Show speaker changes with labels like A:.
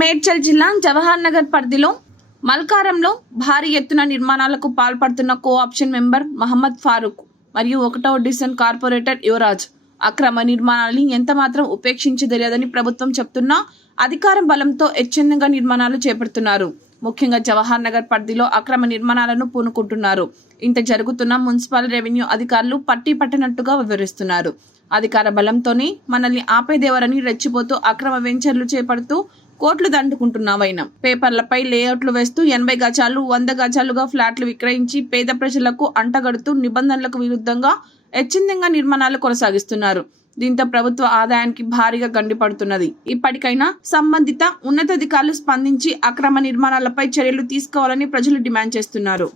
A: మేడ్చల్ జిల్లా జవహర్ నగర్ పరిధిలో మల్కారంలో భారీ ఎత్తున నిర్మాణాలకు పాల్పడుతున్న co option member Mohammed Farooq మరియు ఒకటవ డివిజన్ కార్పొరేటర్ యువరాజ్. అక్రమ నిర్మాణాలని ఎంతమాత్రం ఉపేక్షించదలేదని ప్రభుత్వం చెప్తున్నా అధికారం బలంతో ఎచ్చెందంగా నిర్మాణాలు చేపడుతున్నారు. ముఖ్యంగా జవహర్ నగర్ పరిధిలో అక్రమ నిర్మాణాలను పూనుకుంటున్నారు. ఇంత జరుగుతున్న మున్సిపల్ రెవెన్యూ అధికారులు పట్టి పట్టనట్టుగా వివరిస్తున్నారు. అధికార బలంతోనే మనల్ని ఆపేదేవరని రెచ్చిపోతూ అక్రమ వెంచర్లు చేపడుతూ కోట్లు దండుకుంటున్నావైన. పేపర్లపై లేఅవుట్లు వేస్తూ ఎనభై గజాలు వంద గజాలుగా ఫ్లాట్లు విక్రయించి పేద ప్రజలకు అంటగడుతూ నిబంధనలకు విరుద్ధంగా హెచ్చిందంగా నిర్మాణాలు కొనసాగిస్తున్నారు. దీంతో ప్రభుత్వ ఆదాయానికి భారీగా గండిపడుతున్నది. ఇప్పటికైనా సంబంధిత ఉన్నతాధికారులు స్పందించి అక్రమ నిర్మాణాలపై చర్యలు తీసుకోవాలని ప్రజలు డిమాండ్ చేస్తున్నారు.